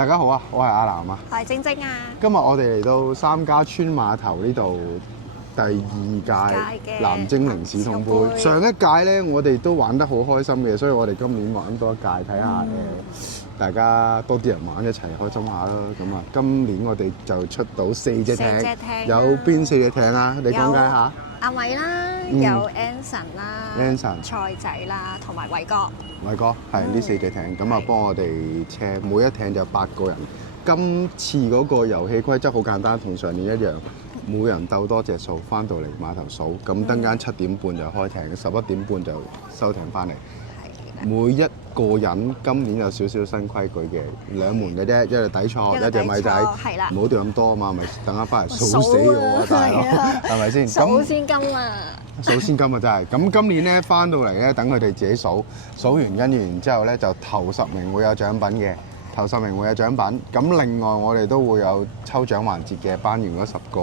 大家好啊，我係阿南啊。我係晶晶啊。今日我哋嚟到三家村碼頭呢度第2屆藍精靈市統杯。上一屆咧，我哋都玩得好開心嘅，所以我哋今年玩多一屆，睇下大家多啲人玩一齊開心下啦。咁啊，今年我哋就出到4隻艇，有邊4隻艇啊？你講解下。阿偉啦，有 Anson 啦，蔡仔啦，同埋偉哥。偉哥係呢4隻艇，咁啊幫我哋車，每一艇就8個人。今次嗰個遊戲規則好簡單，同上年一樣，每人鬥多隻數，翻到嚟碼頭數。咁等間7點半就開艇，11點半就收艇翻嚟。每一個人今年有少少新規矩嘅，2門嘅啫，一隻底錯，一隻米仔，唔好掉咁多啊嘛，咪等下翻嚟數死我啊大佬，係咪先？數先金啊！數先金啊真係。咁今年咧翻到嚟咧，等佢哋自己數，數完跟住然之後咧就頭10名會有獎品嘅，頭10名會有獎品。咁另外我哋都會有抽獎環節嘅，頒完嗰10個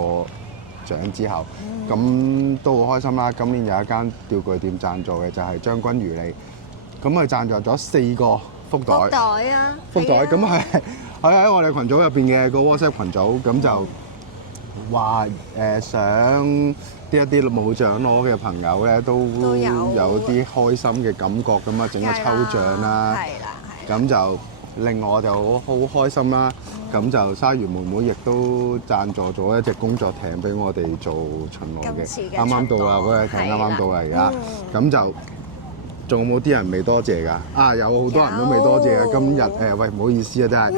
獎之後，咁都好開心啦。今年有一間釣具店贊助嘅，就係將軍魚利。咁佢贊助咗4個福袋，福袋咁係喺我哋群組入邊嘅個 WhatsApp 群組，咁就話想一啲冇獎攞嘅朋友咧，都有啲開心嘅感覺咁啊，整個抽獎啦，咁就令我就好開心啦。咁就鯊魚妹妹亦都贊助咗一隻工作艇俾我哋做巡邏嘅，啱啱到啦，嗰隻艇啱啱到啦而家，咁就。仲有冇啲人未多謝㗎？啊，有好多人都未多謝㗎。今日喂，唔好意思啊，真係。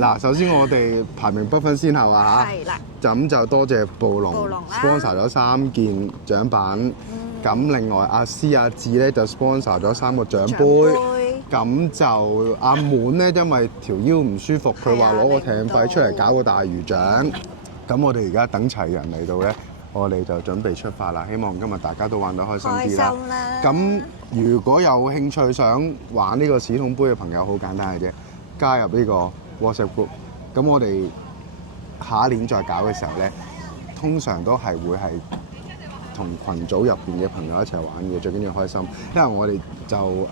嗱，首先我哋排名不分先後啊嚇。咁就多謝暴龍 sponsor 咗3件獎品。咁另外阿思阿志咧就 sponsor 咗3個獎杯。咁就阿滿咧，因為條腰唔舒服，佢話攞個艇費出嚟搞個大魚獎。咁我哋而家等齊人嚟到咧。我哋就準備出發啦，希望今日大家都玩得開心啲啦。咁如果有興趣想玩呢個市統杯嘅朋友，好簡單嘅啫，加入呢個 WhatsApp group。咁我哋下一年再搞嘅時候咧，通常都係會係同群組入邊嘅朋友一齊玩嘅，最緊要開心。因為我哋就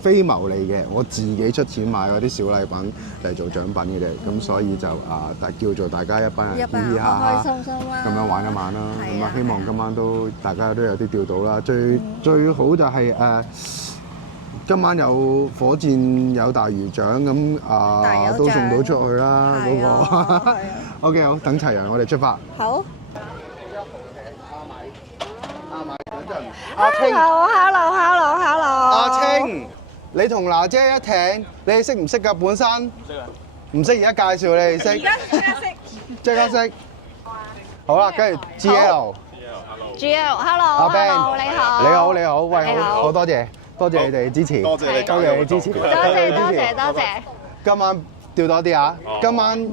非牟利嘅，我自己出錢買嗰啲小禮品嚟做獎品嘅啫，咁所以就叫做大家一班人嘻嘻哈哈，咁樣玩一晚啦。咁啊，希望今晚都大家都有啲釣到啦。最好就係今晚有火箭有大魚獎，咁都送到出去啦嗰個。OK， 好，等齊人，我哋出發。好。阿清 ，Hello。阿清。你同娜姐一艇，你哋識唔識㗎？本身唔識啊，唔識而家介紹你哋識。即刻識。好啦，跟住 GL， hello， 阿 Ben， 你好，喂，好多謝你哋支持，多謝你支持，多謝。今晚釣多啲啊！今晚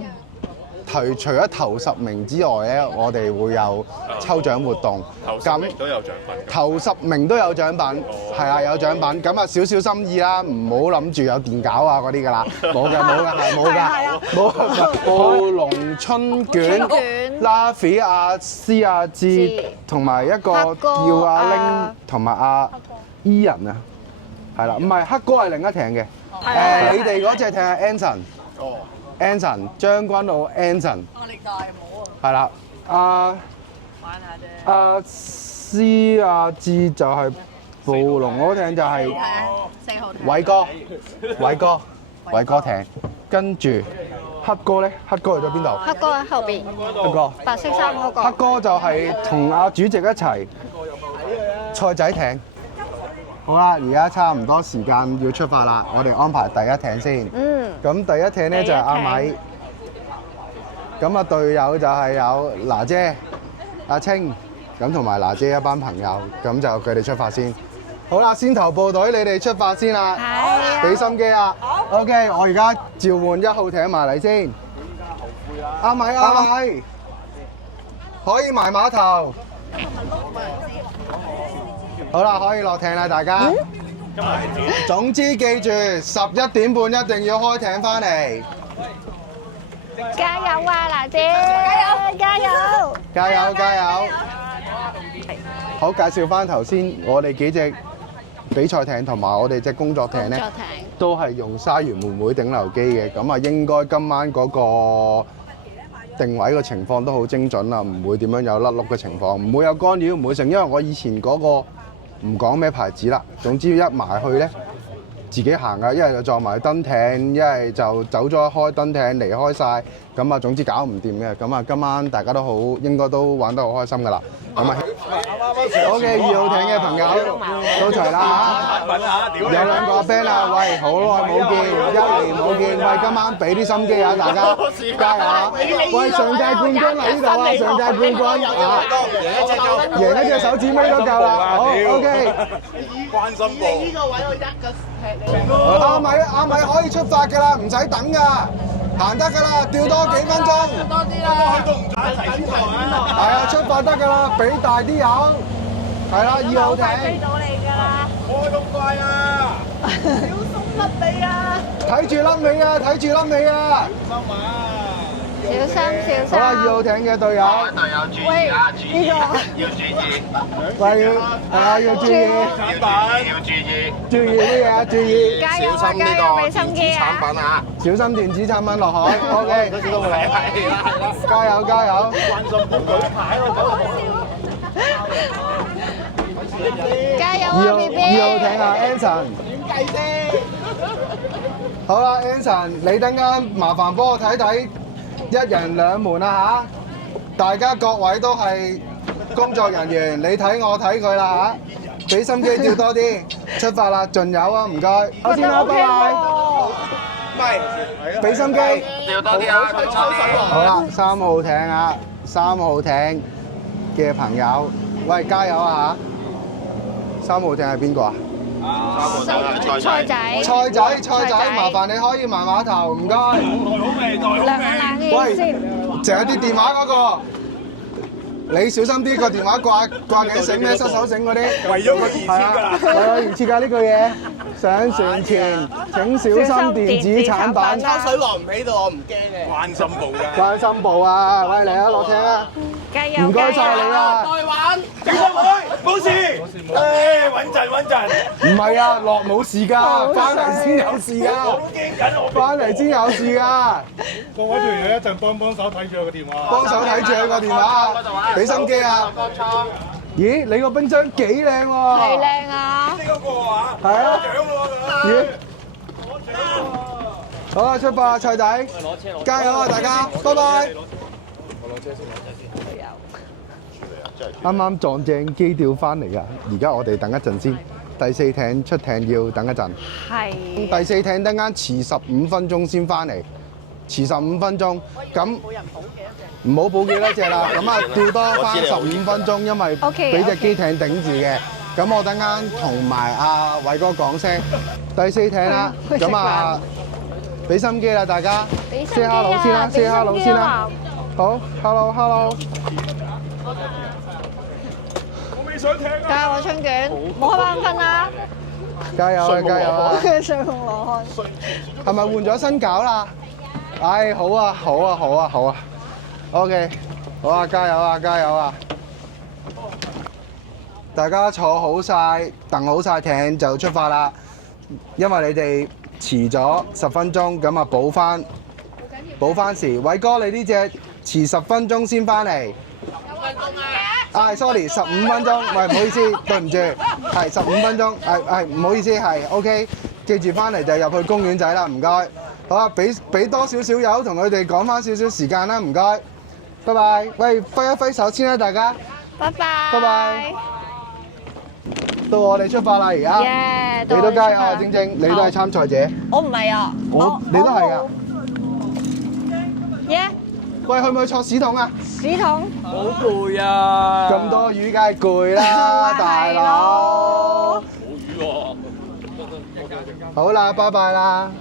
除咗頭10名之外咧，我哋會有抽獎活動。頭10名都有獎品。頭10名都有獎品，係啊，有獎品。咁啊，少少心意啦，唔好諗住有電餃啊嗰啲㗎啦，冇㗎。暴龍春卷、Laffy 阿思阿志同埋一個叫阿 Ling 同埋阿 Ian 啊，係啦，唔係黑哥係另一艇嘅。你哋嗰隻艇係 Anson。將軍澳 Anson， 壓力大冇啊！係啦，玩下啫。阿思阿志就係暴龍嗰艇就係4號艇。偉哥艇，跟住黑哥咧，黑哥去咗邊度？黑哥喺後邊。黑哥，白色衫嗰個。黑哥就係同阿主席一齊菜仔艇。好啦，而家差唔多時間要出發啦，我哋安排第一艇先。咁第一艇咧就係阿米，咁啊隊友就係有娜姐、阿清，咁同埋娜姐一班朋友，咁就佢哋出發先。好啦，先頭部隊你哋出發先啦，俾心機啊。OK， 我而家召喚1號艇埋嚟先。阿米，可以埋碼頭。好啦，可以落艇啦，大家。總之記住11點半一定要開艇翻嚟。加油啊，娜姐！加油！好，介紹翻頭先我哋幾隻比賽艇同埋我哋隻工作艇咧，都係用鯊魚妹妹頂流機嘅。咁啊，應該今晚嗰個定位嘅情況都好精準啦，唔會點樣有甩碌嘅情況，唔會有干擾，唔會成。因為我以前嗰個唔講咩牌子啦，總之一埋去咧自己行噶，一係就撞埋登艇，一係就走咗開登艇離開晒。咁啊總之搞唔掂嘅。咁啊今晚大家都好，應該都玩得好開心噶啦。咁啊，OK 2號艇嘅朋友到齊啦嚇，有2個 band 啦，喂，好耐冇見，1年冇見，喂，今晚俾啲心機啊，大家加油啊！喂，上屆冠軍喺呢度啊，上屆冠軍啊，贏一隻手指尾都夠啦，好 OK。關心部。你呢個位我一個踢你。阿米可以出發㗎啦，唔使等㗎。行得㗎啦，吊多幾分鐘。多啲啦。都唔準提先頭係啊，出發得㗎啦，俾大啲油。係啦，2號艇。飛到你㗎啦！開咁快啊！小心甩尾啊！睇住甩尾啊！睇住甩尾啊！小心小心。好啦，2號艇嘅隊友。隊友注意啊！注意啊！要注意。喂，要注意。要注意。注意咩嘢啊？注意。加油啊！小心呢個加油！俾心電子機啊！產品啊！小心電子產品落海。OK。加油加油！關心部舉牌咯，加油2啊號！B B。2號艇啊，Anson。點計先？好啦，Anson，你等間麻煩幫我睇睇1人2門啊嚇！大家各位都係工作人員，你睇我睇佢啦嚇，俾心機照多啲，出發啦，盡有啊，唔該。好先啦，拜拜。唔係，俾心機。要多啲啊！好啦，3號艇啊，3號艇嘅朋友，喂，加油啊嚇！3號艇係邊個啊？菜仔。菜仔，麻煩你可以埋碼頭，唔該。兩嘢先。淨係啲電話嗰個，你小心啲個電話掛頸繩咩，失手繩嗰啲。為咗個意思㗎啦。係啊，原設計呢句嘢。上船前請小心電子產品。抽水王唔喺度，我唔驚嘅。關心部㗎。關心部啊，喂嚟啊，落艇啊！加油！唔該晒你啦。代玩，繼續去，冇事。誒，穩陣。唔係啊，落冇事㗎，翻嚟先有事㗎。好驚緊我。翻嚟先有事㗎。各位隊員一陣幫手睇住佢個電話。幫手睇住佢個電話，俾心機啊！咦，你個冰箱幾靚喎？係靚啊！呢個啊？係啊。獎咯咦？好啦，出發啦，菜仔！加油啊，大家！拜拜。啱啱撞正機調翻嚟㗎，而家我哋等一陣先。第4艇出艇要等一陣。係。第4艇等間遲15分鐘先翻嚟，遲15分鐘。咁唔好補幾多隻啦，咁啊吊多翻15分鐘，因為俾隻機艇頂住嘅。咁我等間同埋阿偉哥講聲，第4艇啦，咁啊俾心機啦，大家。say hello 先啦，say hello 先啦。好 ，hello。加油啊，春卷！冇開眼瞓啊！加油啊！加油啊！上紅羅漢。係咪換咗新搞啦？唉，好啊！OK， 好啊，加油啊！大家坐好晒，蹬好晒艇就出發啦。因為你哋遲咗10分鐘，咁啊補翻時。偉哥，你呢隻遲10分鐘先翻嚟。sorry， 15分鐘，喂，唔好意思，對唔住，係15分鐘，係唔好意思，係 OK， 記住翻嚟就入去公園仔啦，唔該。好啊，俾多少少油，同佢哋講翻少少時間啦，唔該，拜拜。喂，揮一揮手先啦，大家。拜拜。拜拜。到我哋出發啦，而家。你都加油啊，晶晶，你都係參賽者。我唔係啊，你都係㗎。耶！喂，去唔去坐屎筒啊？屎筒。好攰啊！咁多魚梗係攰啦，大佬。好啦，拜拜啦。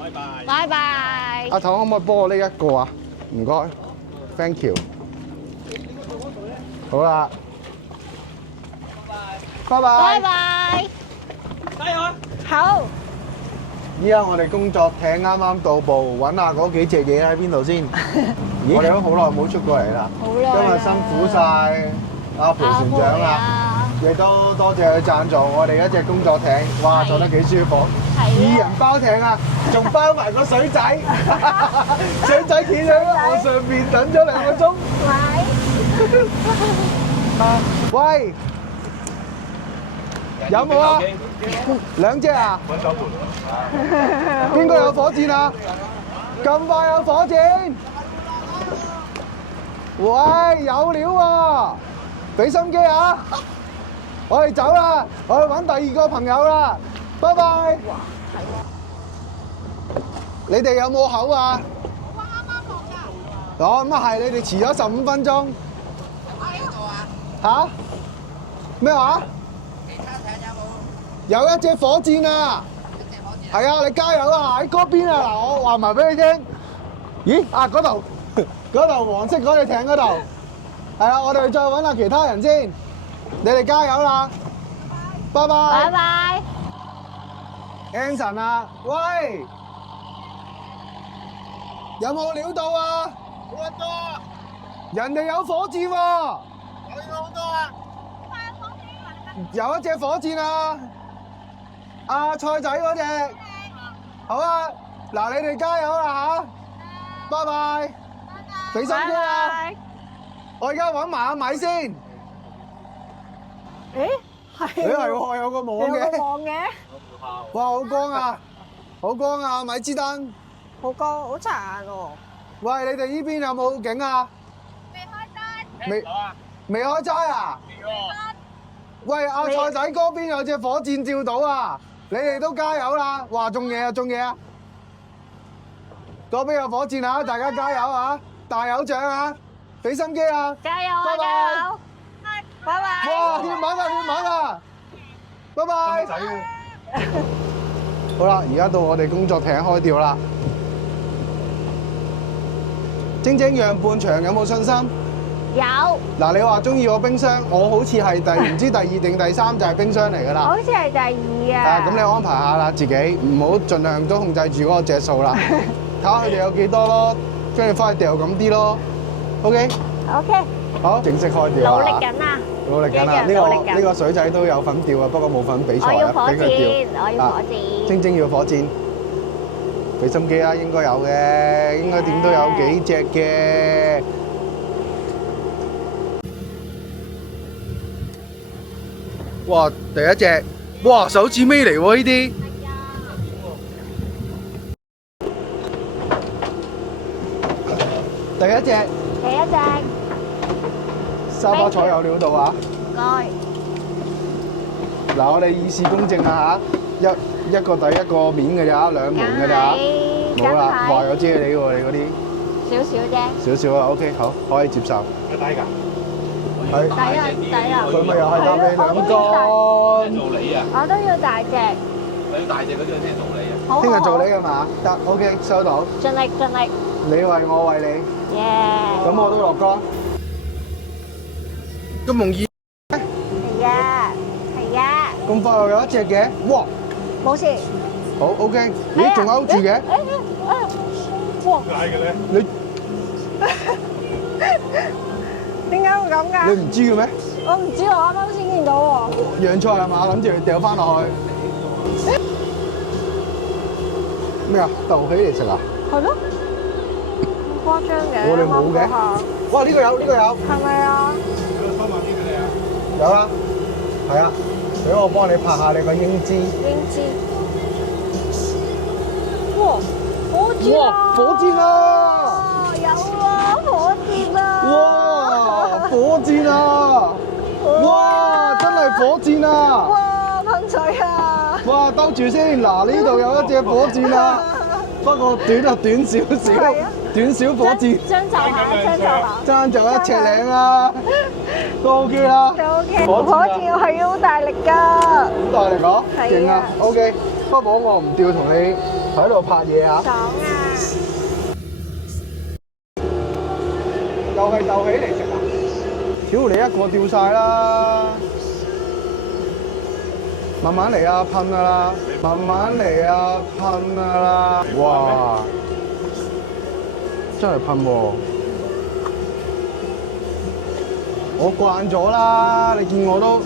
拜拜。阿唐可唔可以幫我呢一個啊？唔該 ，thank you。好啦，拜拜。拜拜。加油啊！好。依家我哋工作艇啱啱到埗，揾下嗰幾隻嘢喺邊度先。我哋都好耐冇出過嚟啦。好耐啦。今日辛苦晒阿蒲船長啦。亦都多謝佢贊助我哋一隻工作艇，哇，坐得幾舒服，2人包艇啊，仲包埋個水仔，水仔企喺我上邊等咗2個鐘。喂，有冇啊？2隻啊？揾手盤。邊個有火箭啊？咁快有火箭？喂，有料喎！俾心機啊！我哋走啦，我去揾第2個朋友啦，拜拜。你哋有冇口啊？我啱啱落㗎。哦，咁啊係，你哋遲咗15分鐘。嚇？咩話？其他艇有冇？有一隻火箭啊！係啊，你加油啊！喺嗰邊啊！嗱，我話埋俾你聽。咦？啊，嗰度黃色嗰隻艇嗰度。係啦，我哋再揾下其他人先。你哋加油啦！拜拜。拜拜。Anson 啊，喂，有冇料到啊？好多。人哋有火箭喎。有好多啊。有一隻火箭啊！阿菜仔嗰隻。好啊，嗱，你哋加油啦嚇！拜拜。俾心機啊！我而家揾埋阿米先。誒係喎，有個網嘅。有個網嘅。哇，好光啊！好光啊！米之燈。好高，好殘喎。喂，你哋呢邊有冇景啊？未開齋啊？喂，阿菜仔嗰邊有隻火箭照到啊！你哋都加油啦！哇，中嘢啊，中嘢啊！嗰邊有火箭啊！大家加油啊！大有獎啊！俾心機啊！加油啊！拜拜加油！拜拜。哇，血猛啊，血猛啊！拜拜。好啦，而家到我哋工作艇開釣啦。晶晶讓半場有冇信心？有。嗱，你話中意個冰箱，我好似係唔知第2定第3就係冰箱嚟㗎啦。好似係第2啊。咁你安排下啦，自己唔好盡量都控制住嗰個隻數啦。睇下佢哋有幾多咯，跟住翻去掉咁啲咯。OK。OK。好，正式開釣啦。努力緊啊！努力緊啊！呢個水仔都有份釣啊，不過冇份比賽啊，我要火俾佢釣。箭，我要火箭。晶晶要火箭，俾心機啦，應該有嘅，應該點都有幾隻嘅。哇！第一隻，哇！手指尾嚟喎呢啲。第一隻。第一隻。沙巴彩有料到啊！唔該。嗱，我哋以示公正啊嚇，一個底一個面嘅咋，2門嘅咋，冇啦，話有遮你喎，你嗰啲少少啫。少少啊 ，OK， 好，可以接受。有底㗎？係。抵啊！抵啊！佢咪又係搭你2個。做你啊！我都要大隻。你大隻嗰啲係聽做你啊！好。聽日做你㗎嘛？得 ，OK，收到。盡力盡力。你為我為你。耶！咁我都落崗。咁容易？係啊，係啊。咁快又有一隻嘅？哇！冇事。好 OK。咦？仲勾住嘅？哇！解嘅咧？你點解會咁㗎？你唔知嘅咩？我唔知，我啱啱先見到喎。洋菜係嘛？諗住掉翻落去。咩啊？豆皮嚟食啊？係咯。咁誇張嘅。我哋冇嘅。哇！呢個有，呢個有。係咪啊？有3萬啲俾你啊！有啦，係啊，俾我幫你拍下你個英姿。英姿。哇！火箭啊！哇！火箭啊！有啊！火箭啊！哇！火箭啊！哇！真係火箭啊！哇！噴水啊！哇！兜住先，嗱呢度有一隻火箭啊，不過短啊，短少少，短小火箭。將就下，將就下。爭就1尺零啦，都 OK 啦。都 OK。火箭係要好大力㗎。好大力講，係勁啊啊！OK，不過我唔吊同你喺度拍嘢啊。爽啊！又係鬥起嚟食啊！屌你一個吊晒啦！慢慢嚟啊，噴啊啦！慢慢嚟啊，噴啊啦！哇！真係噴喎！我慣咗啦，你見我都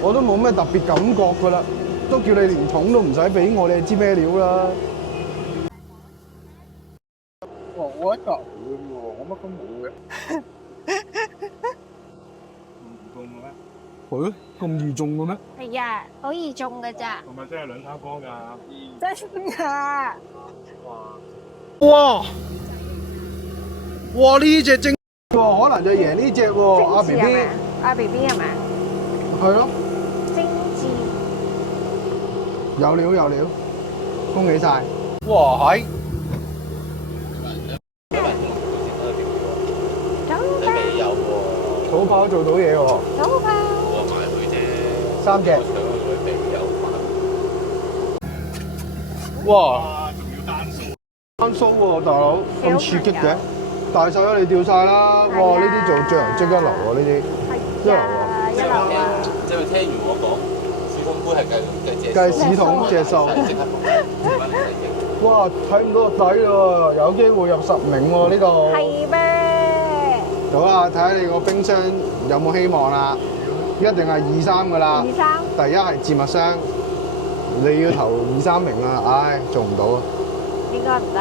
我都冇咩特別感覺㗎啦，都叫你連桶都唔使俾我，你知咩料啦？哇！我一嚿嘅喎，我乜都冇嘅。唔中嘅咩？係咯，咁易中嘅咩？係啊，好易中㗎咋，係咪真係兩叉波㗎？真㗎。哇！哇！呢隻精喎，可能就贏呢隻喎，阿 B 精緻係 B 咪。阿 B B 係咪？係咯，精緻。有料有料，恭喜晒！哇！係走吧，未有喎，土炮做到嘢喎，走吧。我買佢啫。 3隻。搶佢未有買。哇！啊，仲要單數。單須喎，大佬咁刺激嘅，大細咗你掉晒啦！哇！呢啲做醬即刻流喎，呢啲係啊，一流啊！即係聽完我講，小風杯係計計屎桶隻數。即刻哇！睇唔到個底喎，有機會入10名喎呢度。係咩？好啊，睇下你個冰箱有冇希望啦！一定係2、3噶啦。 2、3。第一係置物箱，你要投2、3名啊！唉，做唔到啊！應該唔得。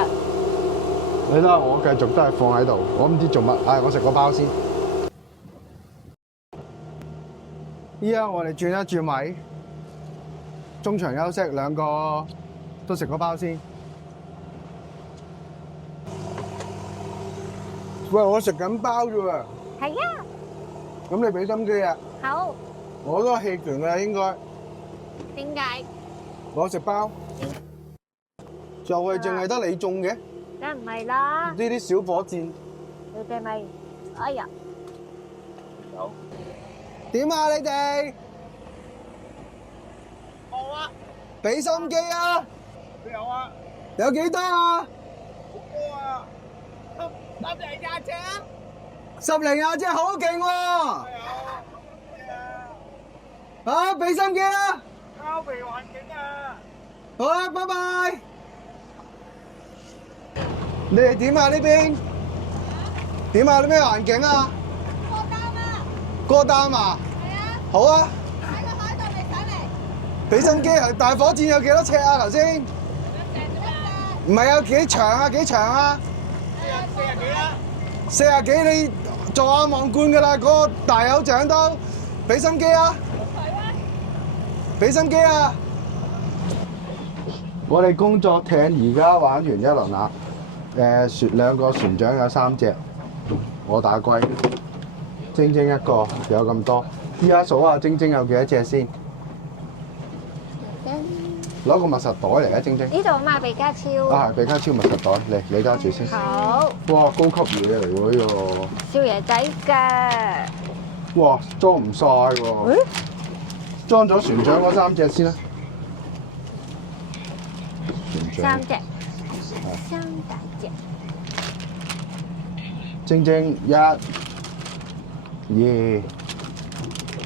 你睇下，我繼續都係放喺度，我唔知做乜。唉，我食個包先。依家我哋轉一轉位，中場休息，2個都食個包先。喂，我食緊包啫喎。係啊。咁你俾心機啊！好。我都係棄權㗎啦，應該。點解？我食包。就係淨係得你中嘅。梗唔係啦。呢啲小火箭。你哋咪，哎呀！有。點啊你哋？冇啊！俾心機啊！都有啊！有幾多啊？好多啊！10零20隻啊！10零20隻好勁喎！係啊！啊！俾心機啊！包皮環境啊！好啦，拜拜。你哋點啊？呢邊點啊？你咩環境啊？過單啊！過單啊？係啊！好啊！喺個海度未上嚟。俾心機啊！大火箭有幾多尺啊？頭先？唔係有幾長啊？幾長啊40幾啦？40幾你做下望冠㗎啦！嗰個大有獎都俾心機啊！俾心機啊！我哋工作艇而家玩完一輪啦。2個船長有3隻，我打龜，晶晶1個，有咁多。依家數下晶晶有幾多隻先？攞個密實袋嚟啊！晶晶。呢度啊嘛，比加超。啊，係比加超密實袋，嚟你揸住先。好。哇，高級嘢嚟喎呢個。少爺仔㗎。哇，裝唔晒喎。裝咗船長嗰3隻先啦。3隻。3大隻。晶晶1、2、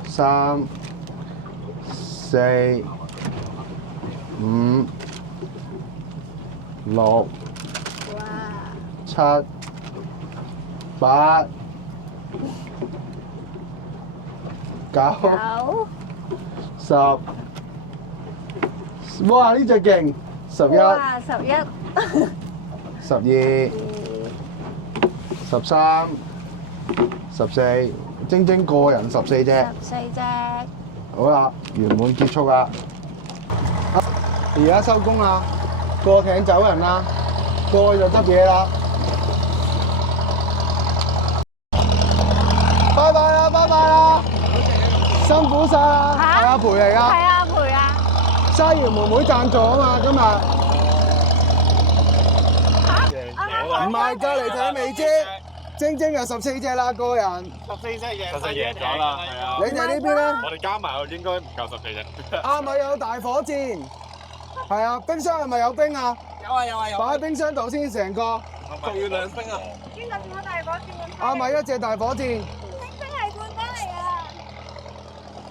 3、4、5、6、7、8、9、10。哇！呢隻勁，11、哇！11、12、13、14，晶晶個人14隻。14隻。好啦，圓滿結束啦。而家收工啦，過艇走人啦，過去就執嘢啦。拜拜啦，拜拜啦，辛苦晒啦，係阿培嚟㗎。係阿培啊。沙瑤妹妹贊助啊嘛，今日。唔係，隔離艇未知，晶晶有14隻啦，個人。14隻贏，14贏咗啦，係啊！你哋呢邊咧？我哋加埋應該唔夠14隻。啱咪有大火箭，係啊！冰箱係咪有冰啊？有啊有啊有。擺喺冰箱度先，成個。仲要2冰啊！邊個見到大火箭？啱咪一隻大火箭。星星係冠軍嚟啊！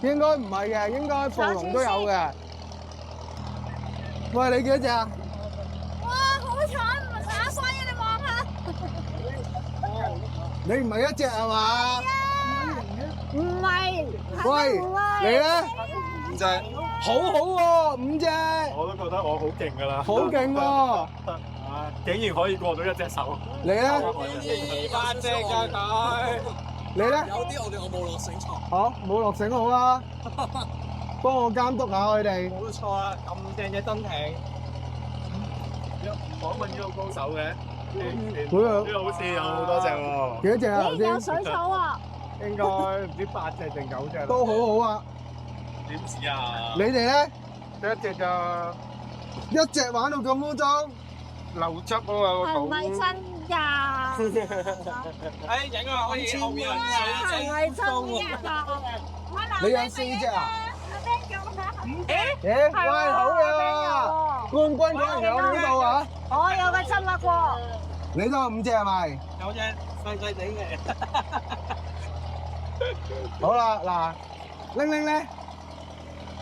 應該唔係嘅，應該鳳龍都有嘅。喂，你幾多隻啊？哇，好慘，唔係打龜啊！你望下。你唔係一隻係嘛？啊！唔係，喂，你咧？ 5隻，好好喎，5隻，我都覺得我好勁㗎啦，好勁喎！竟然可以過到一隻手。你咧？ 200隻㗎佢。你咧？有啲我冇落繩床。好，冇落繩好啊！幫我監督下佢哋。冇錯啊，咁正嘅真艇。訪問呢個高手嘅，呢會啊個好似有好多隻喎。幾多隻啊？頭先有水手啊！應該唔知8隻定9隻。都好好啊！點止啊？你哋咧？一隻就一隻玩到咁污糟，流汁啊嘛個係咪肚。真㗎？哎，影啊可以後面係咪真㗎？你有4隻啊？阿 Ben 叫我睇咦，喂，好嘢喎！冠軍果然有呢度啊！我有個真啦喎！你都有5隻係咪？有隻細細哋嘅。好啦，嗱，玲玲咧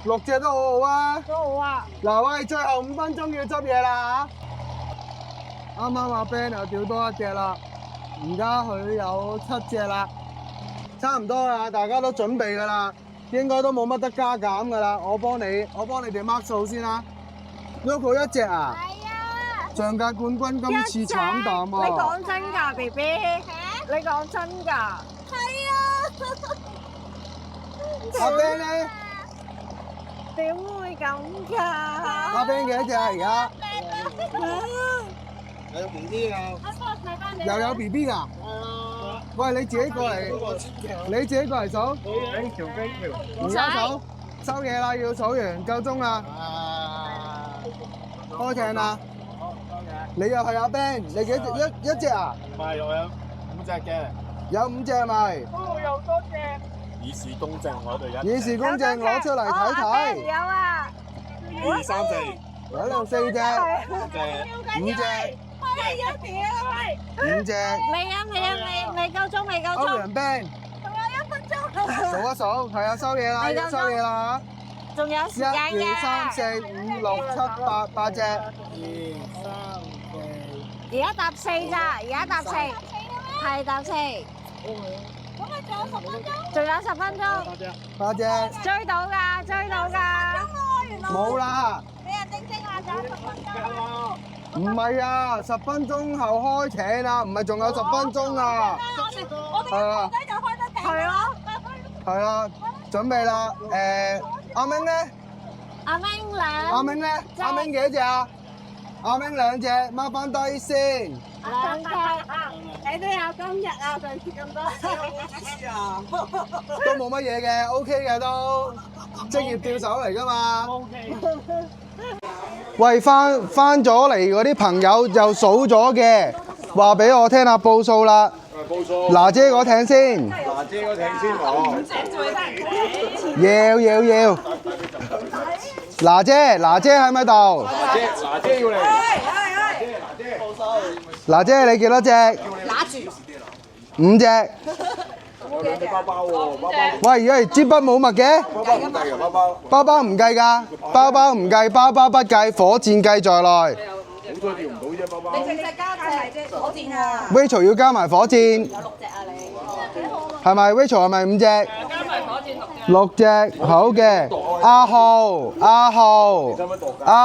，6隻都好好啊！都好啊！嗱，喂，最後5分鐘要執嘢啦嚇！啱啱阿 Ben 又釣多1隻啦，而家佢有7隻啦，差唔多啦，大家都準備噶啦，應該都冇乜得加減噶啦，我幫你哋 mark 數先啦。Yoko 1隻啊？係啊，上屆冠軍今次慘淡你啊！講真㗎，BB？你講真㗎？係啊，阿 Ben 咧，點會咁㗎？阿 Ben 幾多隻啊？而家有 BB 啊。阿哥睇翻你。又有 BB 㗎？喂，你自己過嚟，你自己過嚟數，冰條冰條。而家數，收嘢啦，要數完，夠鐘啦，開艇啦。你又係阿 Ben，你幾隻一隻啊？唔係，我有5隻嘅。有5隻係咪？哦，有多隻。以示公正，我哋以示公正，攞出嚟睇睇。有啊！ 1、2、3、4，有兩4隻， 5隻。 5隻，係一條啊，喂， 5隻。未夠鐘，未夠鐘，歐陽 Ben，仲有1分鐘。數一數，係啊，收嘢啦，要收嘢啦仲有時嚇！間1、2、3、嘅。 4、5、6、7、8隻。而家搭4咋，而家搭4，係搭4，咁咪仲有10分鐘。仲有10分鐘， 8隻，追到㗎，追到㗎。原來冇啦。你又整整下仲有10分鐘。唔係啊，10分鐘後開艇啊，唔係仲有10分鐘啊。我哋係啊，仔就開得頂。係咯，係啦，準備啦。阿明咧，阿 Ming 阿明咧，阿明幾多隻啊？阿明2隻，掹翻低先。兩隻，你都有今日啊，上次咁多。都冇乜嘢嘅，OK 嘅都，職業釣手嚟噶嘛。喂，翻咗嚟嗰啲朋友又數咗嘅，話俾我聽下報數啦。報數。娜姐嗰艇先。娜姐嗰艇先喎。要。娜姐喺咪度？娜姐要嚟。娜姐你幾多隻？拿住。 5隻。有2隻包包喎，包包。喂，而家係支筆冇墨嘅？包包唔計㗎，包包。包包唔計㗎，包包唔計，包包不計，火箭計在內。好多釣唔到啫，包包。你淨係加隻火箭啊！ Rachel 要加埋火箭，有6隻啊你。係咪 Rachel 係咪5隻？加埋火箭6隻，好嘅。阿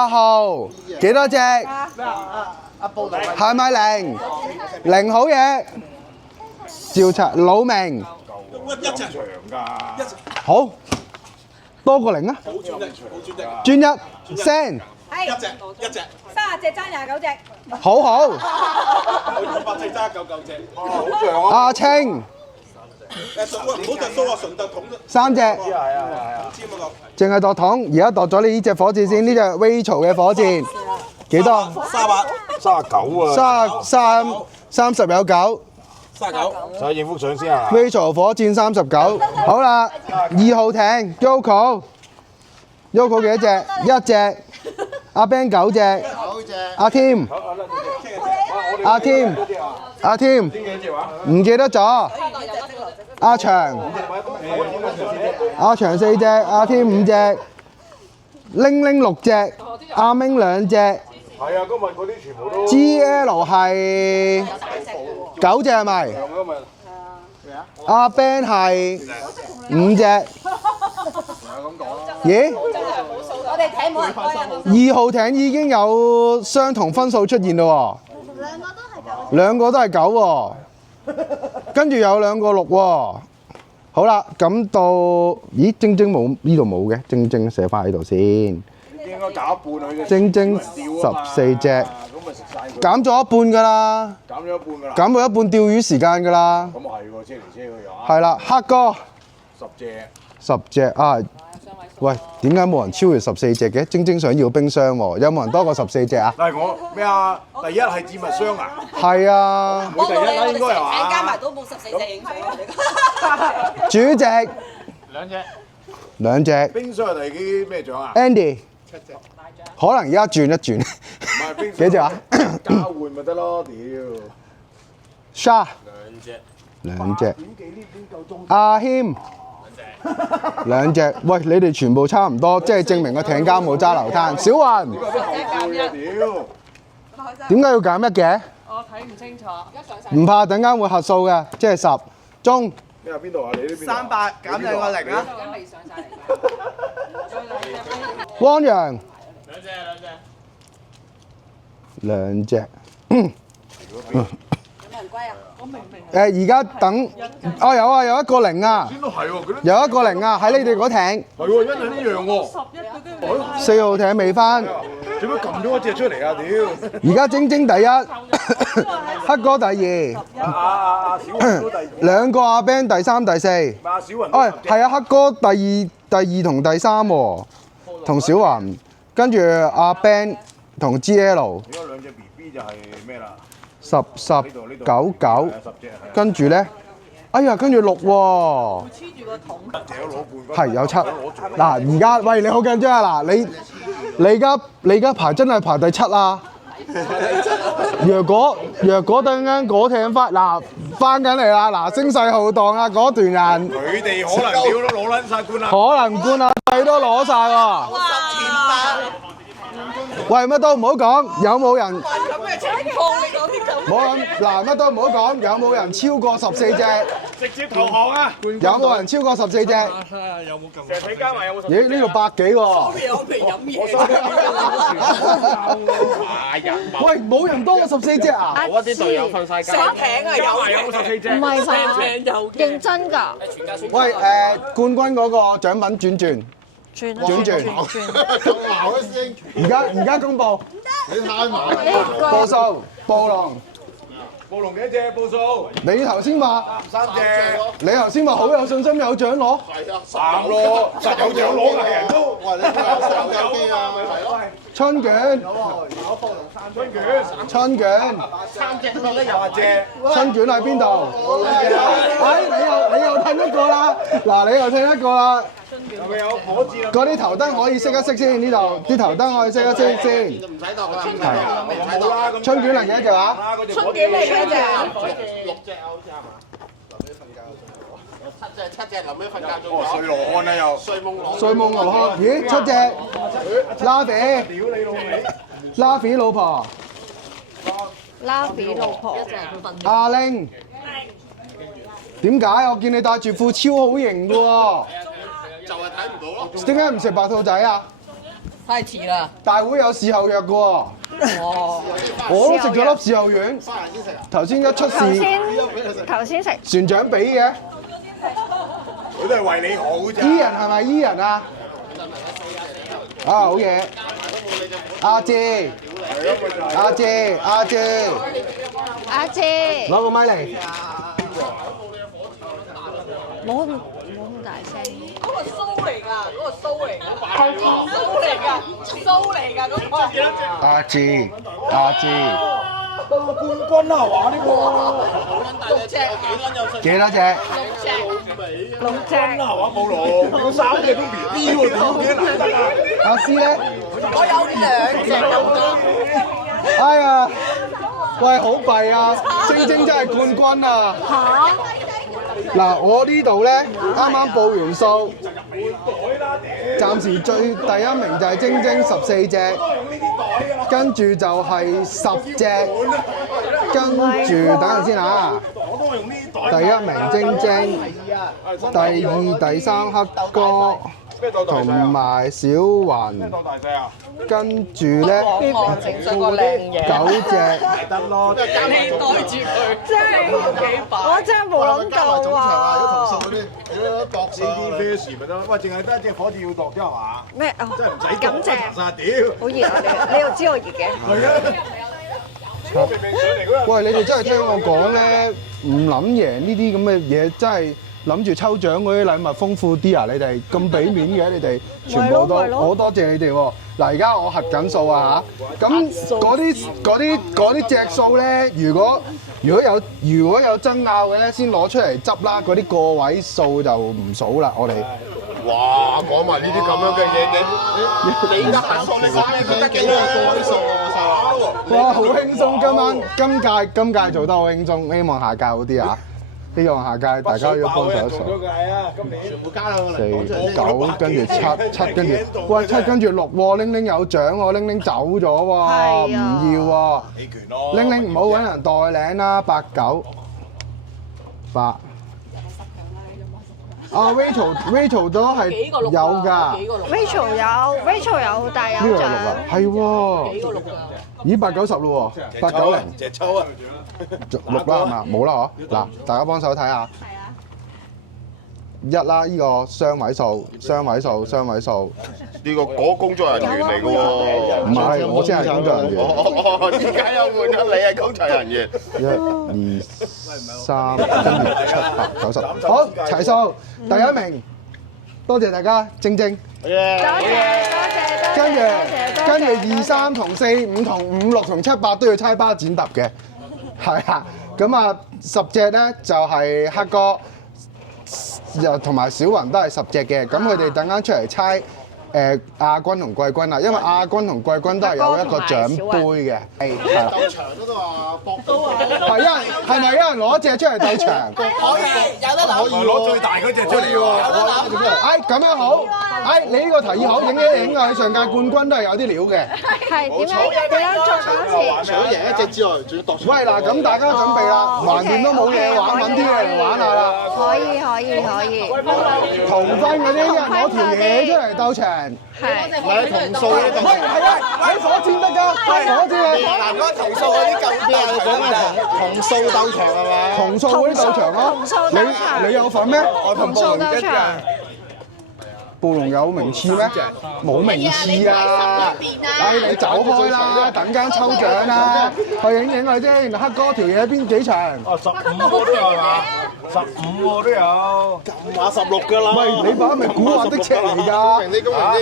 浩，幾多隻？係咪0？0好嘢。調查老明。一隻長㗎。好，多過0啊。好專一，好專一。專一 Sam，係一隻30隻爭29隻。好。我200隻揸99隻。哇，好長啊！阿青唔好就蘇啊，順特桶啫。 3隻，係啊。尖嗰個。淨係度桶，而家度咗你呢隻火箭先，呢隻 Rachel 嘅火箭幾多？ 38、39啊。 30有9。 39。使影幅相先啊。 Rachel 火箭39，好啦，2號艇 Yoko 幾多隻？1隻。阿 Ben 9隻。阿 Tim 唔記得咗。阿祥4隻，阿 Tim 5隻，玲6隻，阿明2隻。係啊，今日嗰啲全部都。 GL 係9隻係咪？阿 Ben 係5隻。咦？我哋睇冇人開啊！ 2號艇已經有相同分數出現咯喎，兩個都係9喎，跟住有2個6喎。好啦，咁到咦晶晶冇呢度冇嘅，晶晶寫翻喺度先。應該搞一半佢嘅。晶晶14隻，咁咪食晒佢。減咗一半㗎啦，減咗一半㗎啦。減到一半釣魚時間㗎啦。咁啊係喎，車嚟車去啊。係啦，黑哥10隻。 10隻啊！喂，點解冇人超越14隻嘅？晶晶想要冰箱喎，有冇人多過14隻啊？但係我咩啊？第一係置物箱啊？係啊，佢第一啦應該係嘛？加埋都冇14隻影相。主席2隻冰箱係第幾咩獎啊？ ，Andy 7隻，可能而家轉一轉，唔係冰箱幾隻啊？交換咪得咯，屌！ Sha 2隻。 2隻，阿謙2隻，喂，你哋全部差唔多，即係證明個艇家冇揸流灘。小雲屌！點解要減1嘅？我睇唔清楚。唔怕，等間會核數嘅，即係10中。你話邊度啊？你呢邊300減2個0啊！未上晒嚟。汪洋2隻。 2隻。有冇人歸啊？而家等，哦有啊，有1個0啊，邊度係喎？佢有1個0啊，喺你哋嗰艇。係喎，一樣呢樣喎。 4號艇未翻，做咩撳咗一隻出嚟啊？屌！而家晶晶第1，黑哥第2，小雲都第二。 2個阿 Ben 第3、第4。阿小雲。哎，係啊，黑哥第2同第3喎，同小雲，跟住阿 Ben 同 GL 如果2隻 BB 就係咩啦？ 10、10、9、9， 10隻係。跟住咧，哎呀，跟住6喎，隻都攞冠軍。係有7。嗱，而家喂你好緊張啊！嗱，你而家排真係排第7啊！若果等間嗰艇翻緊嚟啦，嗱聲勢浩蕩啊！嗰團人佢哋可能屌都攞撚晒冠啦。可能冠亞季都攞晒喎。喂，乜都唔好講，有冇人？咁嘅情況你講啲咁。冇諗嗱，乜都唔好講，有冇人超過14隻？直接投降啊！有冇人超過14隻？有冇咁？蛇皮加埋有冇10？咦，呢度100幾喎？我未飲嘢。喂，冇人多過14隻啊？我啲隊友瞓晒覺。成艇啊有有冇14隻？唔係吧？有認真㗎，喂，冠軍嗰個獎品轉，而家公佈，報數，暴龍，暴龍幾隻？報數。你頭先話3隻。你頭先話好有信心有獎攞， 3咯，實有獎攞㗎，人都。春卷，春卷3隻都攞得有隻。春卷喺邊度？哎，你又褪一個啦，嗱你又褪一個啦。係咪有火箭啊？嗰啲頭燈可以熄一熄先，呢度啲頭燈可以熄一熄先。唔使當㗎。冇啦，咁。春卷嚟嘅一隻話，春卷嚟嘅啫。 6隻啊，好似係嘛？7隻，臨尾瞓覺仲哦，睡羅漢啊又。睡夢羅。睡夢羅漢，咦7隻，拉比，屌你老味！拉比老婆，拉比老婆，阿玲，點解我見你戴住副超好型嘅喎？就係睇唔到咯。點解唔食白兔仔啊？太遲啦。大會有事後藥嘅喎。哦。我都食咗粒事後丸。頭先一出事，頭先食船長俾嘅。佢都係為你好咋。 Ian 係咪 Ian 啊？啊好嘢。阿姐，阿姐，阿姐，阿姐，攞個咪嚟。冇咁大聲。嗰個須嚟㗎，嗰個須嚟㗎，須嚟㗎，須嚟㗎嗰個。阿姐，阿姐，冠軍啊話呢個。 6隻，幾多隻？ 6隻，啊話暴龍，屌3隻都 BB 喎，屌幾難得啊！阿師咧？我有2隻咁多。哎呀，喂，好弊啊！晶晶真係冠軍啊！嗱，我呢度咧啱啱報完數，暫時第一名就係晶晶14隻，跟住就係10隻，跟住等陣先嚇。第一名晶晶，第二、第三黑哥同埋小雲，跟住咧整個靚嘢9隻。你袋住佢，真係幾把。我真係冇諗到啊！度死啲 fish 咪得咯，喂，淨係得一隻火箭要度啫係嘛？咩啊？真係唔使感謝，晒屌！好熱啊！你又知我熱嘅？係啊！我明明上嚟嗰日，喂，你哋真係聽我講咧，唔諗贏呢啲咁嘅嘢，真係諗住抽獎嗰啲禮物豐富啲啊！你哋咁俾面嘅，你哋全部都好多謝你哋喎。嗱，而家我核緊數啊嚇，咁嗰啲隻數咧，如果有爭拗嘅咧，先攞出嚟執啦。嗰啲個位數就唔數啦，我哋。哇！講埋呢啲咁樣嘅嘢，你得核數，你講咩？佢得幾多個位數啊？哇！好輕鬆，今屆做得好輕鬆，希望下屆好啲啊！希望下屆大家要幫手數。4、9，跟住7，跟住喂7，跟住6喎，玲玲有獎喎，玲玲走咗喎，唔要喎。棄權咯。玲玲唔好揾人代領啦，8、9、8。啊 Rachel 都係有㗎。Rachel 有，但係有獎。呢個係6啊，係喎。幾個6㗎？咦，8、9、10咯喎，8、9、0。隻抽啊6啦係嘛？冇啦嗬。嗱，大家幫手睇下。1啦，呢個雙位數。呢個工作人員嚟嘅喎。唔係，我先係工作人員。點解又換咗你係工作人員？1、2、3，跟住7、8、9、10。好，齊數，第一名，多謝大家，晶晶。多謝。跟住2、3同4、5同5、6同7、8都要猜包剪揼嘅，係啊。咁啊10隻咧就係黑哥，又同埋小雲都係10隻嘅。咁佢哋等間出嚟猜亞軍同季軍啊，因為亞軍同季軍都係有一個獎杯嘅。係啦。鬥場都話搏刀啊！係咪有人攞一隻出嚟鬥場？可以，有得攞。攞最大嗰隻出嚟喎。咁樣好。你呢個提議好，影啊！你上屆冠軍都係有啲料嘅。係點樣做嗰次？除咗贏一隻之外，仲要度。喂嗱，咁大家準備啦，橫掂都冇嘢玩，揾啲嘢嚟玩下啦。可以。同分嗰啲人攞條嘢出嚟鬥場。係。同數嗰啲鬥場。喺火箭得㗎，火箭。嗱，嗰同數嗰啲夠咩？你講係同數鬥場係嘛？同數嗰啲鬥場咯。你有份咩？我同數鬥場。暴龍有名次咩？冇名次啊！你走開啦，等間抽獎啦，去影佢先。黑哥條嘢邊幾場？15個都有係嘛？15個都有。咁話16㗎啦。喂，你把咪古惑的尺嚟㗎？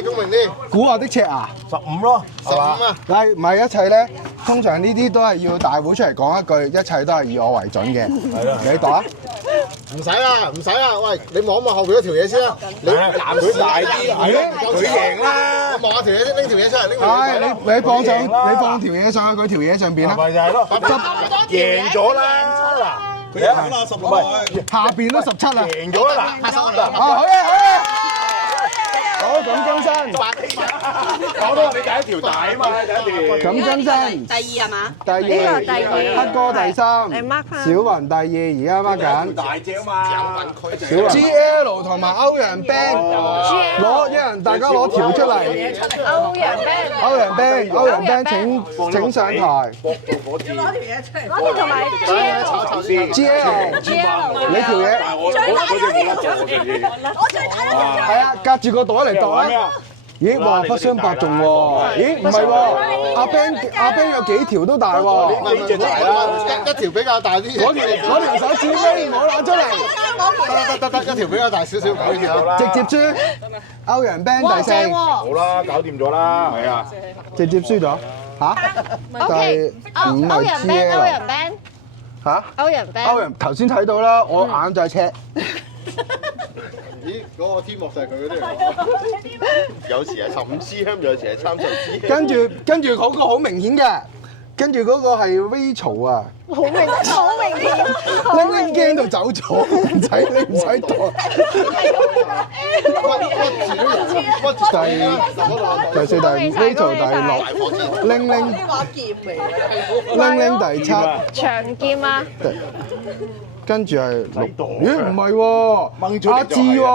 公平啲。古惑的尺啊？15咯，15啊。唔係一切咧，通常呢啲都係要大會出嚟講一句，一切都係以我為準嘅。係咯。你讀啊？唔使啦，喂，你望後邊嗰條嘢先啦。你佢大啲，係咯，佢贏啦。我望下條嘢先，拎條嘢出嚟，你放條嘢上去佢條嘢上邊啦。咪就係咯，贏咗啦！嗱，佢贏啦，16位，下邊都17啦。贏咗啦！嗱，好嘅。好，咁更新。我都話你第一條大啊嘛，第一條。咁更新。第2係嘛？第2，黑哥第3，你 mark 返。小雲第2，而家 mark 緊。大隻啊嘛。小雲。GL 同埋歐陽 band，攞一人大家攞條出嚟。歐陽 band 請上台。攞條同埋 GL，你條嘢。係啊，隔住個袋嚟度啊！咦，哇，不相伯仲喎！咦，唔係喎，阿 Ben 有幾條都大喎。呢隻大啦，一條比較大啲。嗰條手指尾唔好攞出嚟。得，一條比較大少少嗰條。直接輸，歐陽 Ben 第4。好啦，搞掂咗啦，係啊。直接輸咗嚇？第5係 GL。嚇？歐陽頭先睇到啦，我眼就係赤。咦，嗰個天幕就係佢嗰啲嚟。有時係15支，有時係30支。跟住嗰個好明顯嘅，跟住嗰個係 Rachel 啊，好明顯，拎驚到走咗，唔使你唔使袋。第四、第五 Rachel 第六，拎把劍嚟拎第七，長劍啊！跟住係六。咦唔係喎，阿志喎，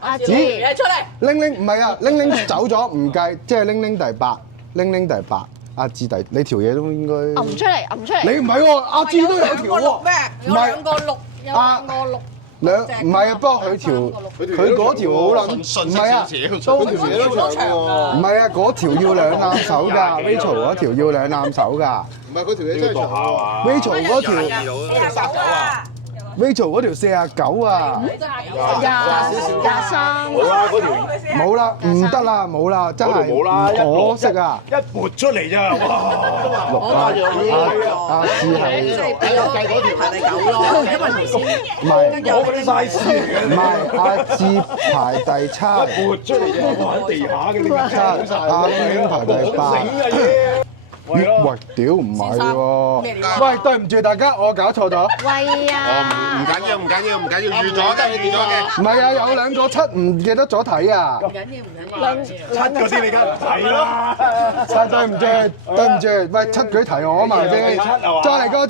阿志出嚟。拎唔係啊，拎走咗唔計，即係拎第八，拎第八。阿志你條嘢都應該揞出嚟。你唔係喎，阿志都有條喎。咩？有兩個六，有兩個六。唔係啊，不過佢嗰條好撚，唔係啊，都條嘢都長喎。唔係啊，嗰條要兩攬手㗎，Rachel 嗰條要兩攬手㗎。唔係嗰條嘢真係長喎。Rachel 嗰條，Rachel 嗰條49啊。23。冇啦，嗰條冇啦，唔得啦，冇啦，真係可惜啊！一撥出嚟咋，哇！阿志係計嗰條排第9咯，因為頭先唔係我嗰啲 size 嚟嘅，唔係阿志排第七，撥出嚟咋，玩地下嘅你七阿英排第八。醒嘅嘢。喂，屌唔係喎！喂，對唔住大家，我搞錯咗。喂啊！唔緊要，預咗嘅。唔係啊，有兩個七唔記得咗睇啊！七嗰啲你梗係啦，對唔住，喂，七舉提我啊嘛先，再嚟個。唔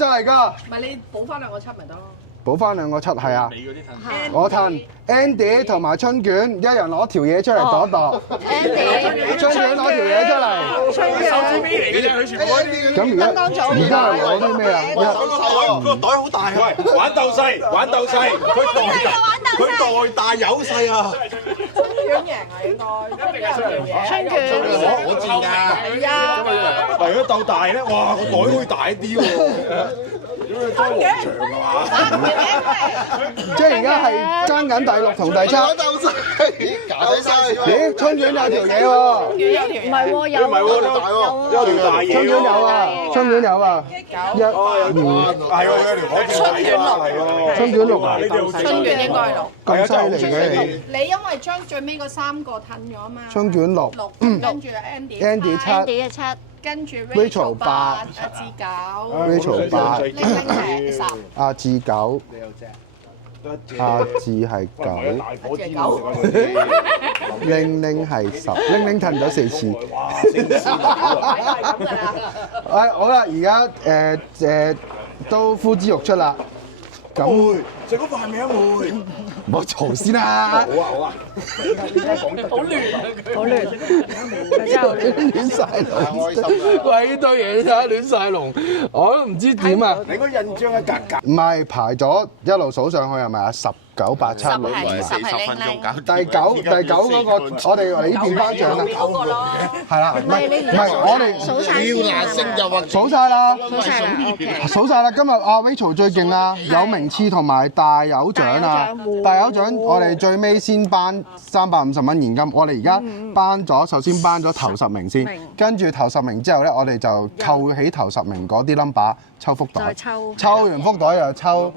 係你補翻兩個7咪得咯。補翻兩個七係啊！我褪 Andy 同埋春卷，一人攞條嘢出嚟度一度。Andy，春卷攞條嘢出嚟。春卷嚟嘅啫，佢全部咁而家係攞啲咩啊？個袋好大，喂，玩鬥細，佢代大有勢啊！點贏啊？應該一定係春卷。我知㗎。係啊。為咗鬥大咧，哇，個袋會大啲喎。點解裝黃長㗎嘛？即係而家係爭緊第6同第7。咦，春卷有條嘢喎。唔係喎，有有條大嘢。春卷有啊，春卷有啊。係喎，有條火箭係喎。春卷6啊。春卷應該係6。咁犀利嘅你。你因為將最尾嗰3個褪咗嘛？春卷6。跟住 Andy 7。 Andy 嘅7。跟住 Rachel 8。阿志9。Rachel 8。拎係10。阿志9。阿志係9。拎係10，拎褪咗4次。好啦，而家都呼之欲出啦。咁食咗飯未啊？妹，唔好嘈先啦。好啊。好亂，佢真係好亂。亂晒龍，喂呢堆嘢你睇下亂晒龍，我都唔知點啊！你個印象係格格。唔係排咗一路數上去係咪啊？19、8、7、6。 10係分鐘搞。第九嗰個，我哋嚟呢邊頒獎啦。嗰個咯。係啦，唔係我哋數晒要難升就話數晒啦，，OK。數晒啦。今日阿 Rachel 最勁啦，有名次同埋大有獎啊！大有獎我哋最尾先頒350蚊現金，我哋而家頒咗，首先頒咗頭10名先，跟住頭10名之後咧，我哋就扣起頭10名嗰啲 number 抽福袋，再抽完福袋又抽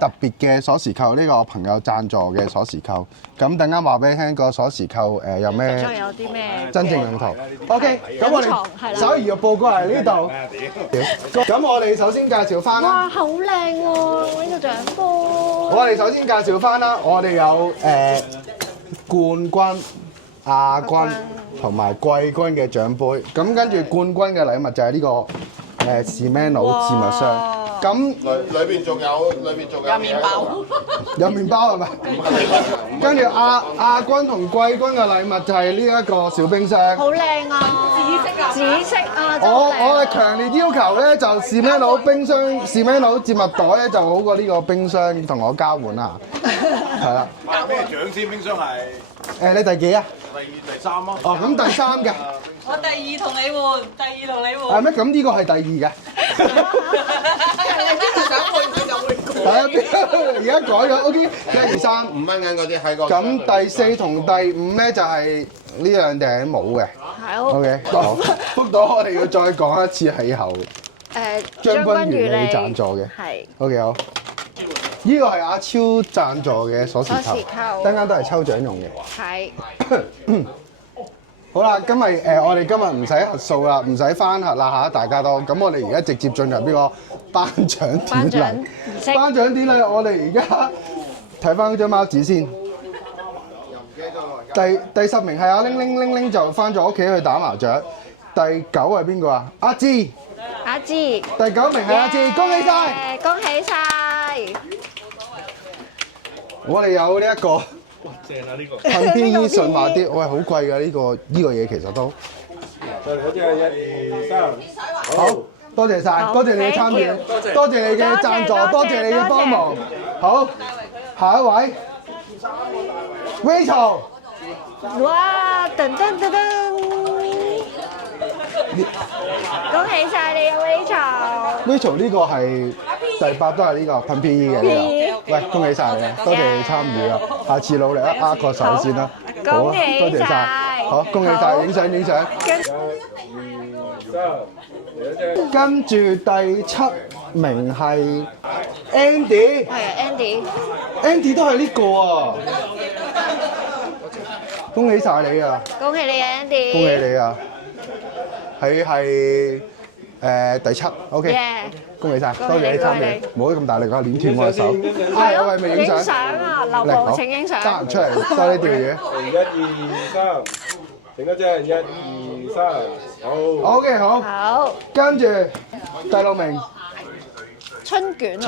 特別嘅鎖匙扣，呢個朋友贊助嘅鎖匙扣。咁等間話俾你聽個鎖匙扣有咩再有啲咩真正用途 ？OK，咁我哋稍而報過嚟呢度。咁我哋首先介紹翻啦。哇，好靚喎！呢個獎杯。我哋首先介紹翻啦，我哋有冠軍、亞軍同埋季軍嘅獎杯。咁跟住冠軍嘅禮物就係呢個Shimano 置物箱。咁裏邊仲有麵包。有麵包係咪？跟住亞軍同季軍嘅禮物就係呢一個小冰箱。好靚啊！紫色啊！我係強烈要求咧，就Shimano冰箱、Shimano置物袋咧就好過呢個冰箱，同我交換啦。係啦。頒咩獎先？冰箱係你第幾啊？第3咯。哦，咁第3嘅。我第2同你換，第2同你換。係咩？咁呢個係第2嘅。想換佢就換過。係啊，而家改咗 ，OK， 1、2、3。 5蚊銀嗰啲喺個。咁第4同第5咧就係呢兩頂帽嘅。係 OK，好。福袋我哋要再講一次係由將軍如你贊助嘅。係。 OK， 好。呢個係阿超贊助嘅鎖匙扣，等間都係抽獎用嘅。係。好啦，我哋今日唔使核數啦，唔使翻核啦嚇，大家都。咁我哋而家直接進入呢個頒獎典禮。頒獎典禮，我哋而家睇翻嗰張貓紙先。第10名係阿玲就翻咗屋企去打麻雀。第9係邊個啊？阿芝。阿芝。第9名係阿芝，恭喜晒！恭喜晒！我哋有呢一個。正啊呢個。噴 PE 順滑啲，喂，好貴㗎呢個嘢其實都。嗰隻係1、2、3。好，多謝晒，多謝你嘅參與，多謝你嘅贊助，多謝你嘅幫忙。好，下一位 Rachel。哇！噔噔噔噔！恭喜晒你啊 Rachel！Rachel 呢個係第8都係呢個噴 PE 嘅呢個。喂，恭喜晒你啊！多謝你參與啊！下次努力握個手先啦。好啊，多謝晒。好，恭喜晒！影相。1、2、3。跟住第7名係 Andy。係 Andy 都係呢個啊！恭喜晒你啊！恭喜你啊 Andy！恭喜你啊！係第7 ，OK。恭喜晒，多謝你參與，唔好咁大力啊，攣斷我隻手。我係咪影相？影相啊！劉寶請影相。得閒出嚟多啲釣魚。1、2、3，整一隻1、2、3，好。OK，好。好。跟住第6名。春卷。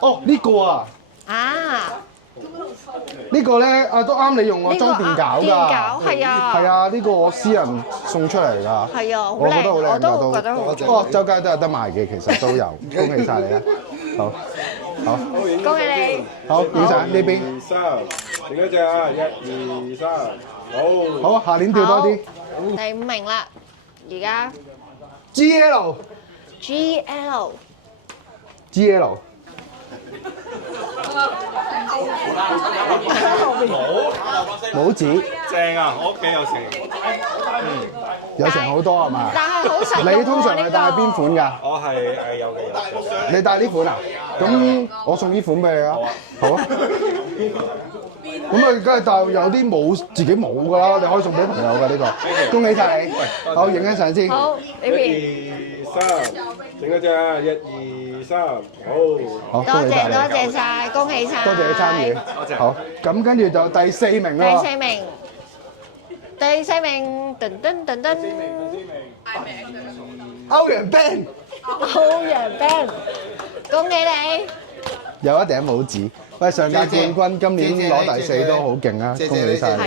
哦，呢個啊。呢個咧都啱你用喎，裝電餃㗎。電餃係啊。係啊，呢個我私人送出嚟㗎。係啊，我覺得好靚㗎都。我都覺得好靚。哦，周街都有得賣嘅，其實都有。恭喜晒你啊！好，恭喜你。好，影相呢邊。2、3，整一隻啊！1、2、3，好。好，下年釣多啲。第5名啦，而家 GL。帽子正啊！我屋企有成，有成好多係嘛？但係好實用喎。你通常係戴邊款㗎？我係有嘅。你戴呢款啊？咁我送呢款俾你啊！好啊。咁啊，梗係戴有啲冇自己冇㗎啦，你可以送俾朋友㗎呢個。恭喜晒你！好，影一相先。好，呢邊。1、2、3，整一隻啊！1、2、3，好。多謝晒，恭喜晒。多謝你參與。好，咁跟住就第4名啦。第四名，噔噔噔噔。歐陽 Ben。恭喜你。有一頂帽子。喂，上屆冠軍今年攞第4都好勁啊！恭喜晒你，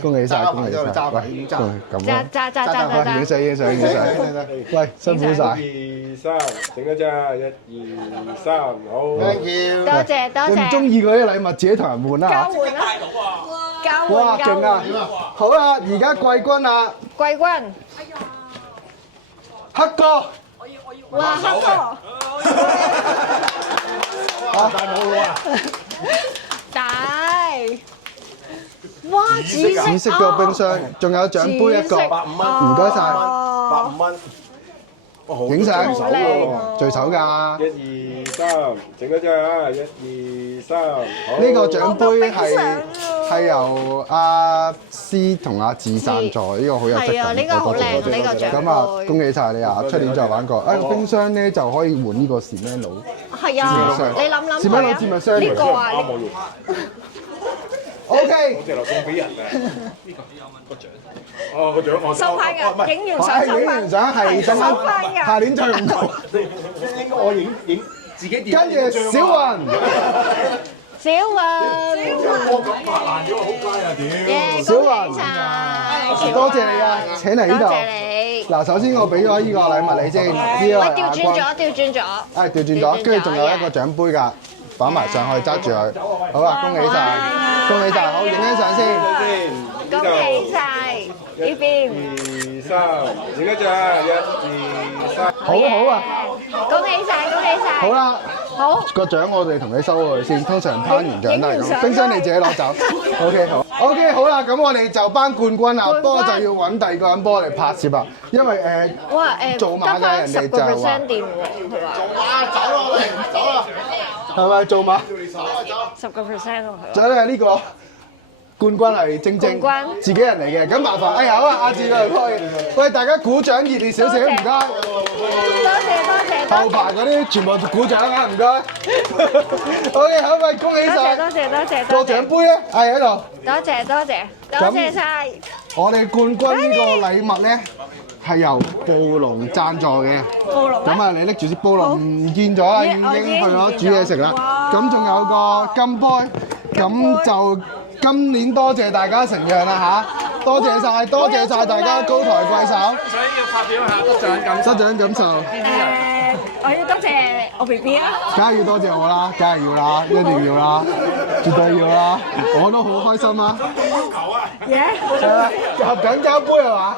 恭喜晒！喂，咁影相。喂，辛苦晒。1、2、3，整一隻1、2、3，好。Thank you。多謝。你唔中意嗰啲禮物，自己同人換啦。哇，勁啊！好啦，而家季軍啊！季軍。黑哥。哇，黑哥。大帽啊！大。哇，紫色個冰箱，仲有獎杯一個，150蚊，唔該晒，150蚊。影相聚手㗎。1、2、3，整一隻啊！1、2、3，好。呢個獎杯係由阿思同阿志贊助，呢個好有質感。係啊，呢個好靚，呢個獎杯。咁啊，恭喜晒你啊！出年再玩過。冰箱咧就可以換呢個閃爐。係啊，你諗閃爐節目箱。呢個啊。OK。我借落送俾人嘅。個獎。哦，個獎我收翻㗎，影完相收翻。影完相係等陣下年再用到。應該我影自己電。跟住小雲。我咁發爛咗，好街啊屌！小雲，多謝你啊！請嚟呢度。多謝你。嗱，首先我俾咗呢個禮物你先，呢個係調轉咗。調轉咗，跟住仲有一個獎杯㗎，擺埋上去揸住佢。好啊，恭喜晒！好，影張相先。恭喜晒！呢邊。2、3，影一隻啊！1、2、3。好啊！恭喜晒！好啦。好，個獎我哋同你收咗佢先，通常頒完獎都係咁。冰箱你自己攞走。OK 好。OK 好啦，咁我哋就頒冠軍啦，不過就要揾第二個人幫我哋拍攝啦，因為做馬嘅人哋就話。10%電喎，佢話。係咪做馬？ 10%喎。仲有咧呢個冠軍係晶晶，冠軍自己人嚟嘅。咁麻煩，哎呀好啊，阿志過嚟開，喂大家鼓掌熱烈少少，唔該。多謝。後排嗰啲全部鼓掌啊，唔該。OK， 好，喂，恭喜晒！多謝。個獎杯咧，係喺度。多謝晒。我哋冠軍呢個禮物咧係由暴龍贊助嘅。暴龍咁啊，你拎住啲暴龍唔見咗啦，已經去咗煮嘢食啦。咁仲有個金杯，咁就今年多謝大家承讓啦嚇，多謝晒大家高抬貴手。所以要發表下得獎感受。我要多謝我 BB 啊！梗係要多謝我啦，梗係要啦，一定要啦，絕對要啦，我都好開心啦。係啦，合緊交杯係嘛？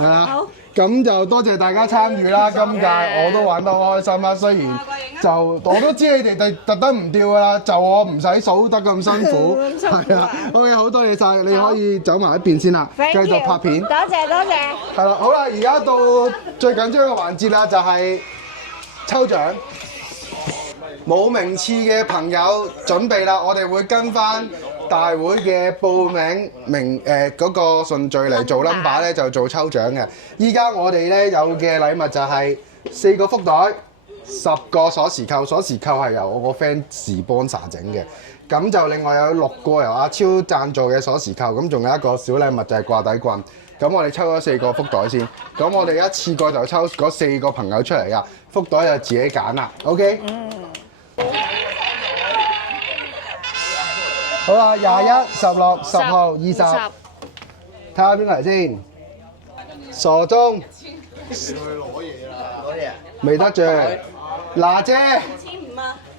係啦，咁就多謝大家參與啦。今屆我都玩得好開心啦，雖然就我都知你哋特登唔掉㗎啦，就我唔使數得咁辛苦。係啊，OK， 好多謝晒，你可以走埋一邊先啦，繼續拍片。多謝。係啦，好啦，而家到最緊張嘅環節啦，就係抽獎。冇名次嘅朋友準備啦，我哋會跟翻大會嘅報名嗰個順序嚟做 number 咧，就做抽獎嘅。依家我哋咧有嘅禮物就係4個福袋、10個鎖匙扣，鎖匙扣係由我個 friend sponsor 整嘅。咁就另外有6個由阿超贊助嘅鎖匙扣，咁仲有一個小禮物就係掛底棍。咁我哋抽咗4個福袋先，咁我哋一次過就抽嗰4個朋友出嚟噶，福袋就自己揀啦。OK？好啦，21、16、10號、20，睇下邊個嚟先。傻中，未得罪。娜姐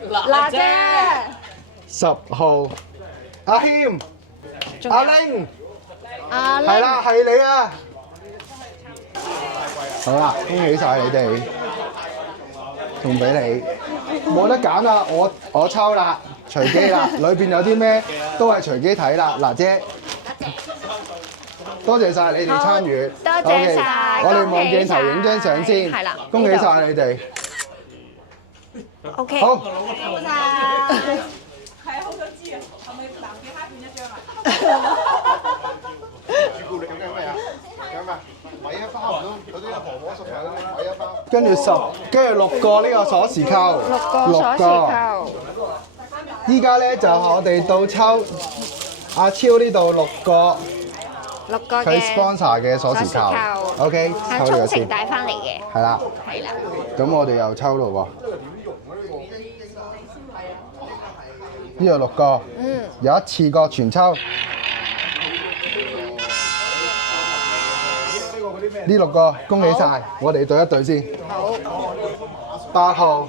娜姐，10號。阿謙，阿玲，係啦，係你啊！好啦，恭喜晒你哋，送俾你。冇得揀啦，我抽啦，隨機啦，裏邊有啲咩都係隨機睇啦。娜姐，多謝晒你哋參與，多謝晒，我哋望鏡頭影張相先，係啦，恭喜晒你哋。OK，好。係啊，好想知啊，係咪南記蝦片一張啊？朱古力咁咩啊？有咩？米一包唔到，嗰啲婆婆送埋嗰啲米一包。跟住6個呢個鎖匙扣，6個。依家咧就我哋到抽阿超呢度6個佢 sponsor 嘅鎖匙扣。OK， 係抽呢個先。沖繩帶翻嚟嘅。係啦。係啦。咁我哋又抽咯喎。呢度6個，有一次過全抽。呢6個恭喜晒，我哋對一對先。好。 8號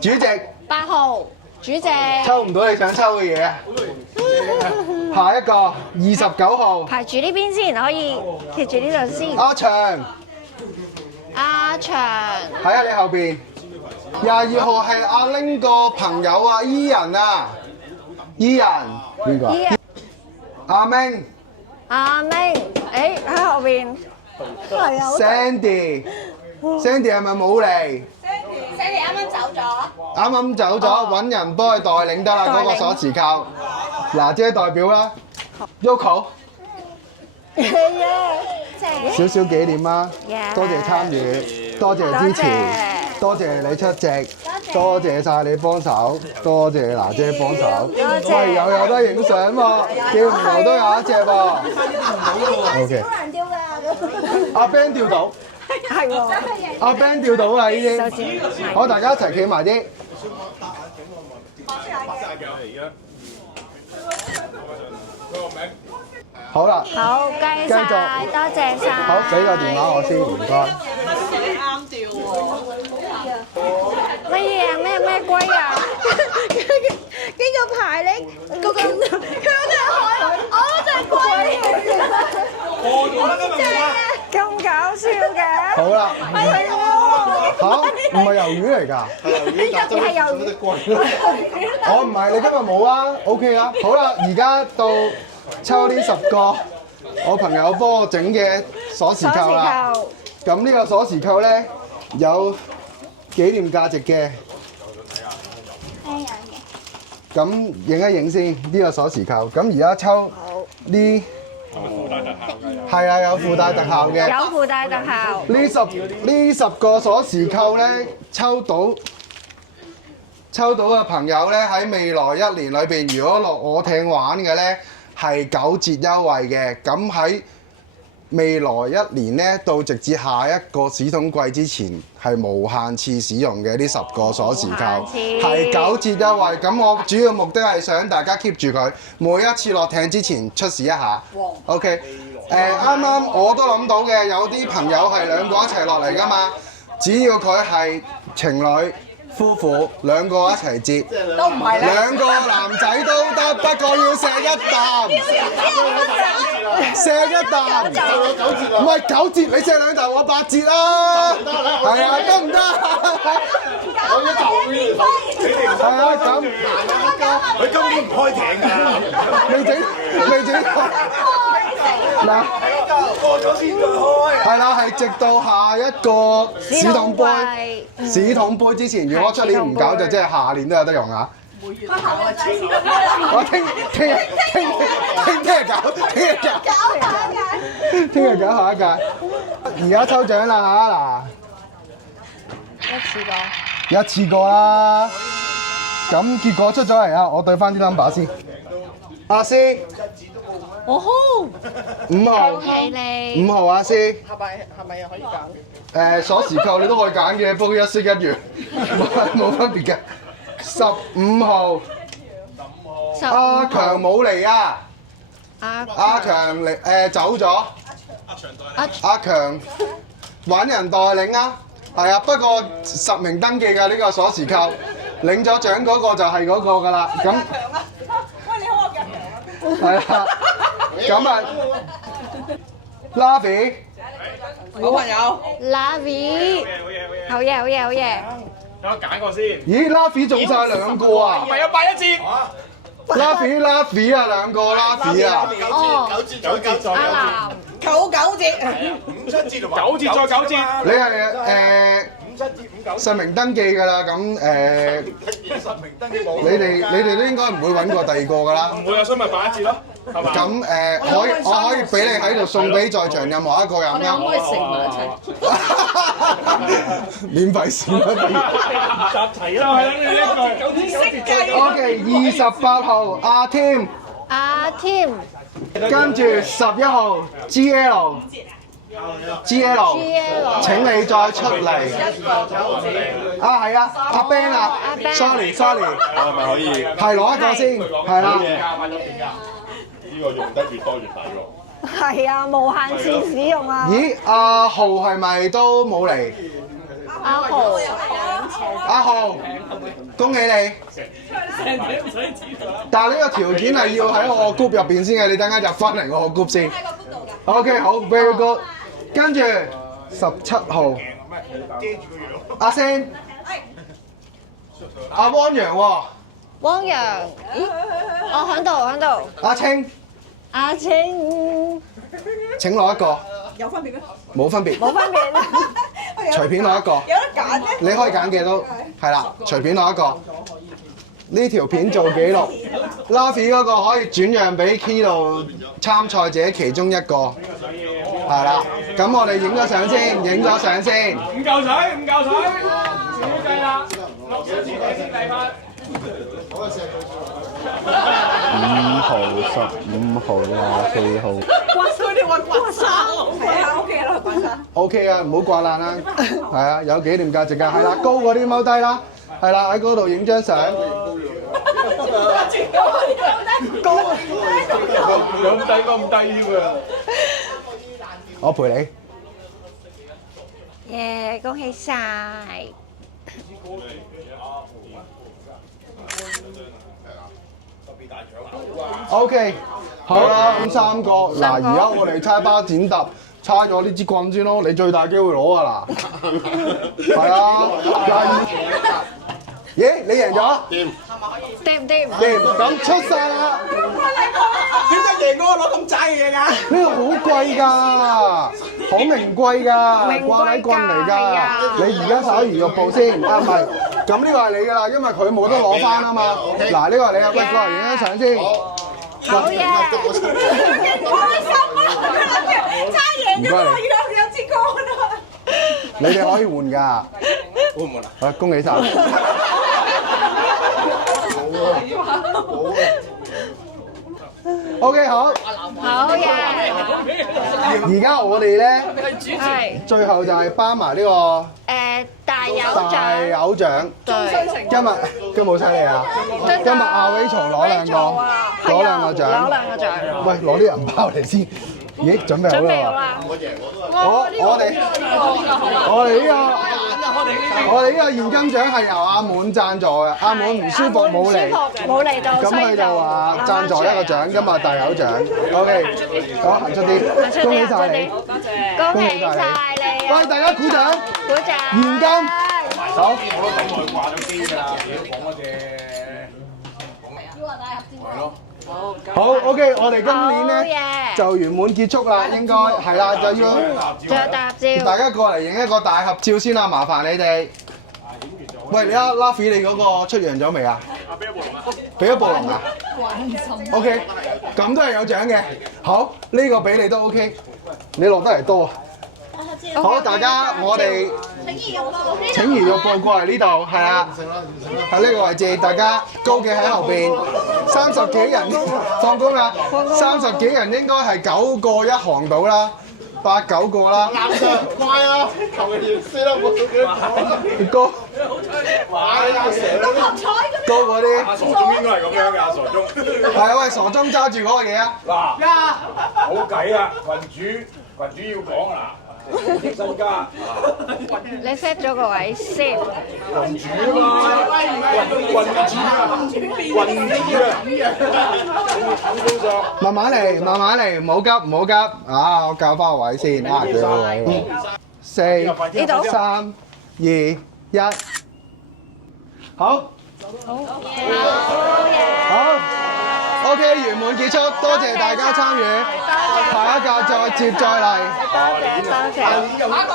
主席。8號主席。抽唔到你想抽嘅嘢。下一個29號。排住呢邊先，可以企住呢度先。阿祥。阿祥。喺啊，你後邊。22號係阿玲個朋友啊，伊人啊。伊人邊個？阿明。阿明，誒喺後邊。係啊。Sandy 係咪冇嚟 Sandy 啱啱走咗。啱啱走咗，揾人幫佢代領得啦，嗰個鎖匙扣。娜姐代表啦 ，Yoko。少少紀念啦，多謝參與，多謝支持，多謝你出席，多謝晒你幫手，多謝娜姐幫手。喂，又有得影相喎，吊唔留都有一隻喎。OK。好難吊㗎。阿 Ben 吊到。係喎。阿 Ben 吊到啦已經。好，大家一齊企埋啲。好啦，好，繼續，多謝晒。好，俾個電話我先，唔該。啱調喎。乜嘢啊？咩龜啊？呢個牌咧，佢嗰隻海，我隻龜。咁搞笑嘅。好啦。係喎。嚇？唔係魷魚嚟㗎？係魷魚。我唔係，你今日冇啊 ？OK 啊。好啦，而家到抽呢10個我朋友幫我整嘅鎖匙扣啦。咁呢個鎖匙扣咧有紀念價值嘅。咁影一影先呢個鎖匙扣。咁而家抽呢，係啊，有附帶特效嘅。有附帶特效。呢十個鎖匙扣咧，抽到嘅朋友咧，喺未來1年裏邊，如果落我艇玩嘅咧，係9折優惠嘅。咁喺未來1年咧，到直至下一個市統季之前，係無限次使用嘅呢10個鎖匙扣，係9折優惠。咁我主要目的係想大家 keep 住佢，每一次落艇之前出示一下。OK。啱啱我都諗到嘅，有啲朋友係2個一齊落嚟㗎嘛，只要佢係情侶、夫婦2個一齊接，都唔係咧。 2個男仔都得，不過要錫一啖，錫一啖，唔係9折，你錫2啖我8折啦，係啊，得唔得？係啊，咁佢根本唔開艇㗎，未整。嗱，過咗先再開。係啦，係直到下一個市統杯之前，如果出年唔搞，就即係下年都有得用啊！我聽日搞，聽日搞下一屆。而家抽獎啦嚇嗱，一次過啦。咁結果出咗嚟啊！我對翻啲 number 先。阿師。哦吼，5號，恭喜你！ 5號阿師，係咪又可以揀？鎖匙扣你都可以揀嘅，不過一式一樣，冇分別嘅。15號，阿強冇嚟啊！阿強嚟走咗。阿強揾人代領啊！係啊，不過實名登記嘅呢個鎖匙扣，領咗獎嗰個就係嗰個㗎啦。咁，喂，你好，我強係啦。咁啊 ，Lavi， 好朋友 Lavi，好嘢好嘢好嘢。等我揀個先。咦 ，Lavi 中晒2個啊！唔係有8折。Lavi 啊，2個 Lavi 啊。哦， 9折再阿南，九折， 5、7折同埋9折再9折。你係實名登記㗎啦，咁實名登記冇。你哋都應該唔會揾過第2個㗎啦。唔會啊，所以咪8折咯，係嘛？咁我可以俾你喺度送俾在場任何一個人我哋可唔可以食埋一齊？免費試啦，集齊啦，係啦，呢一句。OK， 28號阿 Tim， 阿 Tim，跟住11號 GL， 請你再出嚟。啊，係啊，阿 Ben 啊，sorry，係咪可以？係攞一個先，係啦。呢個用得越多越抵喎。係啊，無限次使用啊！咦，阿豪係咪都冇嚟？阿豪，阿豪，恭喜你！但係呢個條件係要喺我 group 入邊先嘅，你等間入翻嚟我個 group 先。OK， 好 ，very good。跟住17號，阿星，阿汪洋喎，汪洋，咦？我喺度。阿青，阿青，請攞一個。有分別咩？冇分別，冇分別。隨便攞一個。有得揀咩？你可以揀嘅都係啦，隨便攞一個。呢條片做記錄 ，Lavi 嗰個可以轉讓俾 Kilo 參賽者其中一個，係啦。咁我哋影咗相先，唔夠水，少計啦，6張紙先計翻。5號、15號、24號。刮佢哋話刮痧，係啊，OK 啦，刮痧。OK 啊，唔好掛爛啦，係啊，有紀念價值㗎，係啦，高嗰啲踎低啦，係啦，喺嗰度影張相。高啊！有咁低咁低㗎？我陪你。耶！恭喜晒！ OK， 好啦，咁3個。嗱，而家我哋猜巴剪揼，猜咗呢支棍先咯，你最大機會攞㗎啦。係啊。咦，你贏咗？掂唔掂？掂，咁出晒啦。點解贏嗰個攞咁渣嘅嘢㗎？呢個好貴㗎，好名貴㗎，掛禮棍嚟㗎。你而家稍而玉步先，啊唔係。咁呢個係你㗎啦，因為佢冇得攞翻啊嘛。嗱，呢個係你啊，喂，過嚟影張相先。好嘢！開心啊！佢諗住差贏咗喎，原來有支歌啊！你哋可以換㗎。換唔換啊？好，恭喜晒！OK， 好。好嘢！而家我哋咧，係最後就係頒埋呢個大有大獎，有獎。對，今日冇犀利啊！今日阿偉松攞兩個獎。攞兩個獎。喂，攞啲銀包嚟先。咦，準備好準備好啦！啦！我哋呢個現金獎係由阿滿贊助嘅，阿滿唔舒服冇嚟，冇嚟到，咁佢就話贊助一個獎，今日大有獎。OK， 好，行出啲，恭喜晒你，恭喜晒你！喂，大家鼓掌，鼓掌！現金，好。我都等我掛咗機㗎啦，自己講嗰隻。係咯。好 OK， 我哋今年好咧嘢就圓滿結束啦，應該係啦，就要仲有大合照，大家過嚟影一個大合照先啦，麻煩你哋。喂，你阿 Luffy 你嗰個出洋咗未啊？俾咗暴龍啊？OK， 咁都係有獎嘅。好，呢個俾你都 OK， 你落得嚟多。好，大家我哋請移玉步過嚟呢度，係啊，喺呢個位置，大家高嘅喺後邊，30幾人放工啦，30幾人應該係9個一行到啦，8、9個啦。快啦！求其先啦，冇幾高高嗰啲，阿傻中應該係咁樣嘅，阿傻中。係啊，喂，傻中揸住嗰個嘢啊！嗱，冇計啦，群主要講啦。身家，你 set 咗個位先。群主啊嘛，群主啊，慢慢嚟，慢慢嚟，唔好急，唔好急。啊，我教翻個位先，啊，最好位。4、3、2、1，好。好。OK， 圓滿結束，多謝大家參與，下一屆再接再厲。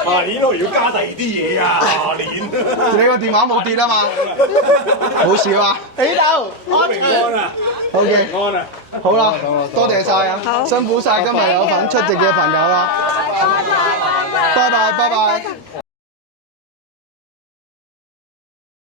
下年都要加第二啲嘢啊！下年你個電話冇跌啊嘛？冇事啊？起頭，平安啊 OK， 平安啊！好啦，多謝晒啊，辛苦晒今日有份出席嘅朋友啦，拜拜，拜拜。